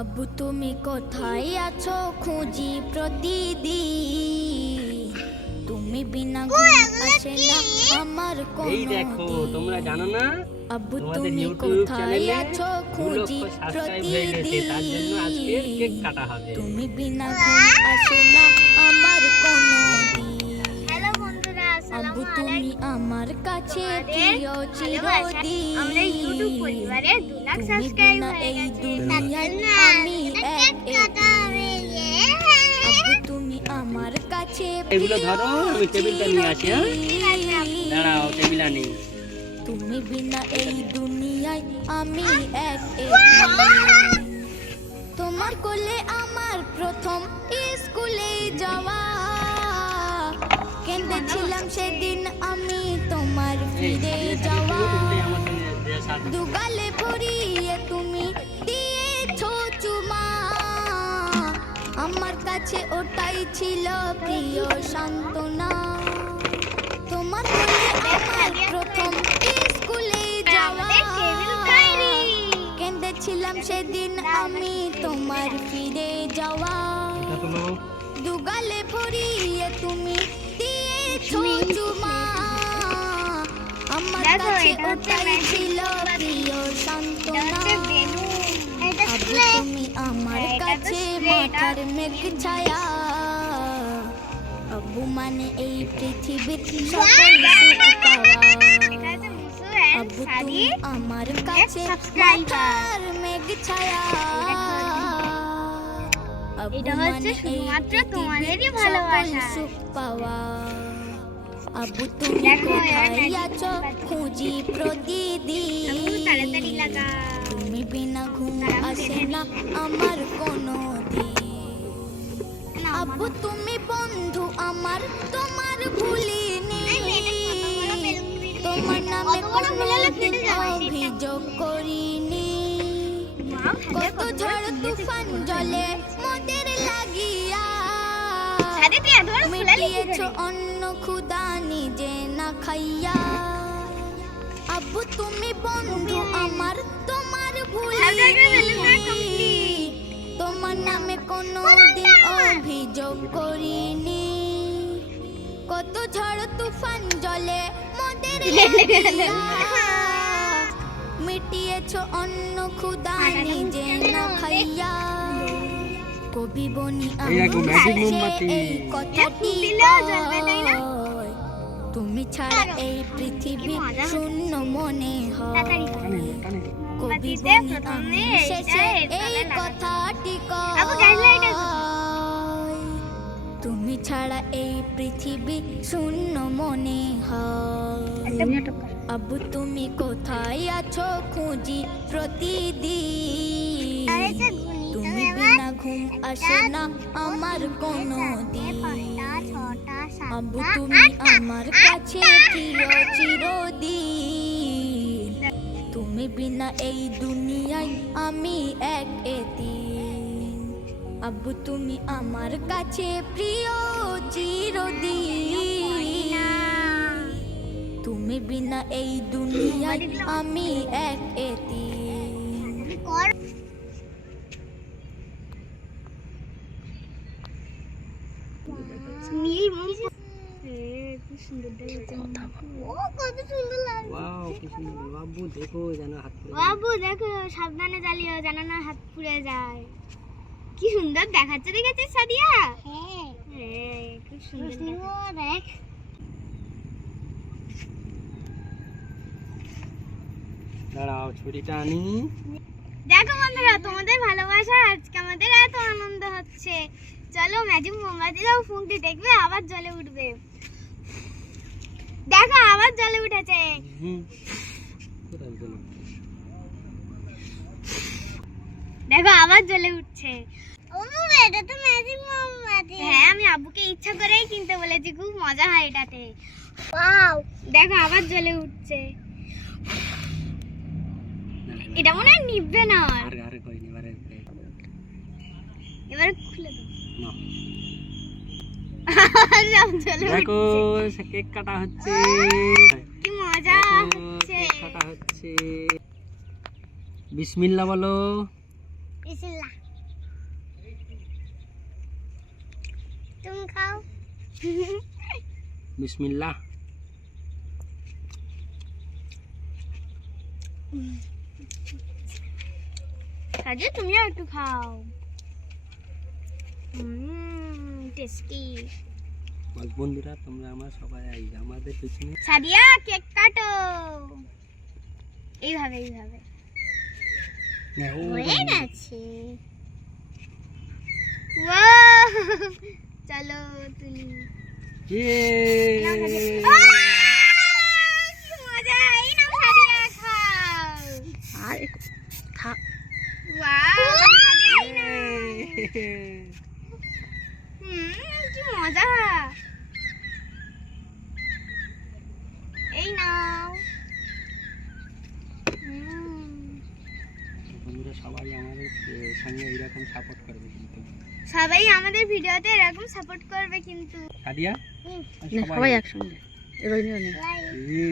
আব্বু তুমি কোথায় আছো খুঁজি প্রতিদিন, তুমি বিনা ঘুম আসে না আমার কোনো এই দেখো তোমরা জানো না আব্বু তোমাদের তুমি ইউটিউব কোথায় চ্যানেলে আছো 2 খুঁজি লক্ষ সাবস্ক্রাইব হয়ে গেছে, তার জন্য আজকে কেক কাটা হবে। তুমি বিনা ঘুম আসে না আমার কোনো হ্যালো বন্ধুরা, আব্বু আসসালামু তুমি আলাইকুম। আমার কাছে তোমাদের প্রিয় ভালোবাসা চিরদিন, আমাদের ইউটিউব পরিবারে 2 লাখ তুমি সাবস্ক্রাইব বিনা হয়ে এই গেছে। দুনিয়ায় আমি এক আব্বু তুমি আমার কাছে এগুলো ধরো, আমি টেবিলটা নিয়ে আসি। দাঁড়াও, টেবিল আনি। তুমি বিনা এই দুনিয়ায় আমি এক তোমার কোলে আমার প্রথম স্কুলে যাওয়া, কেঁদেছিলাম সেদিন আমি তোমার ফিরে যাওয়া, দুগালে ভরিয়ে তুমি দিয়েছো চুমা, আমার কাছে ওটাই ছিল প্রিয় সান্ত্বনা, তোমার কোলে আমার প্রথম স্কুলে যাওয়া, কেঁদেছিলাম সেদিন আমি তোমার ফিরে যাওয়া, দুগালে ভরিয়ে তুমি দিয়েছো চুমা, আমার কাছে ওটাই ছিল প্রিয় সান্ত্বনা, আব্বু তুমি আমার কাছে মাথার মেঘ ছায়া, আব্বু মানে এই পৃথিবীর সকল সুখ পাওয়া, আব্বু তুমি আমার কাছে মাথার মেঘ ছায়া, এটা হচ্ছে শুধুমাত্র তোমাদেরই ভালোবাসা। সুখ পাওয়া, আব্বু তুমি কোথায় আছো খুঁজি প্রতিদিন, তাড়াতাড়ি লাগা। তুমি বিনা ঘুম আসে না আমার কোনো দিন, আব্বু তুমি বন্ধু আমার তোমার ভুলিনি, তোমার নামে কোনোদিন অভিযোগ করিনি, কত ঝড় তুফান জলে মোদের লাগিয়া, মিটিয়েছো অন্য ক্ষুধা নিজে না খাইয়া, আব্বু তুমি বন্ধু আমার তোমার ভুলিনি, তোমার নামে কোনো দিন অভিযোগ করিনি, কত ঝড় তুফান জলে মোদের লাগিয়া, মিটিয়েছো অন্য ক্ষুধা নিজে না খাইয়া, কবি বনি এই দেখো, ম্যাজিক মোমবাতি। এই কথাটি কয়, তুমি ছাড়া এই পৃথিবী শূন্য মনে হয়, কবি বনি আমি শেষে এই কথাটি কয়, তুমি ছাড়া এই পৃথিবী শূন্য মনে হয়, আব্বু তুমি কোথায় আছো খুঁজি প্রতিদিন, তুমি বিনা ঘুম আসে না আমার কোনো দিন, আব্বু তুমি আমার কাছে প্রিয় চিরদিন, তুমি বিনা এই দুনিয়ায় আমি এক এতিম, আব্বু তুমি আমার কাছে প্রিয় চিরদিন, তুমি বিনা এই দুনিয়ায় আমি এক এতিম। ওয়াও, কি সুন্দর। বাবু দেখো যেন হাত পুড়ে যায়। বাবু দেখো, সাবধানে জ্বালিও যেন না হাত পুড়ে যায়। কি সুন্দর দেখাচ্ছে, দেখেছিস সাদিয়া? হ্যাঁ, খুব সুন্দর দেখ। দাঁড়াও, ছুরিটা আনি। দেখো বন্ধুরা, তোমাদের ভালোবাসা আজকে আমাদের এত আনন্দ হচ্ছে। চলো ম্যাজিক মোমবাতি দাও, ফুঁকটি দেখবে আবার জ্বলে উঠবে। দেখো আবার জ্বলে উঠেছে। দেখো আবার জ্বলে উঠছে। এটা তো ম্যাজিক মোমবাতি। হ্যাঁ, আমি আব্বুকে ইচ্ছা করেই কিনতে বলেছি, খুব মজা হয় এটাতে। ওয়াও, দেখো আবার জ্বলে উঠছে। এটা মনে হয় নিভবে না। এবারে খুলে দাও। দেখো কেক কাটা হচ্ছে, কি মজা হচ্ছে। কাটা হচ্ছে। বিসমিল্লাহ বলো। বিসমিল্লাহ। তুমি খাও। বিসমিল্লাহ। সাজিয়া তুমিও একটু খাও। টেস্টি। বন্ধুরা তোমরা আমার সবাই আমাদের পিছনে। সাদিয়া কেক কাটো। এইভাবে এইভাবে হয়ে গেছে। ওয়াও, চলো তুলি। ইয়ে কি মজা! এই নাও সাদিয়া খাও। আর খা ওয়াও, সাদিয়া এই নাও। কি মজা! এই নাও। বন্ধুরা সবাই আমাদের সঙ্গে এইরকম সাপোর্ট করবে কিন্তু। সবাই আমাদের ভিডিওতে এরকম সাপোর্ট করবে কিন্তু। সাদিয়া সবাই একসঙ্গে এবার নিয়ে নে। ইয়ে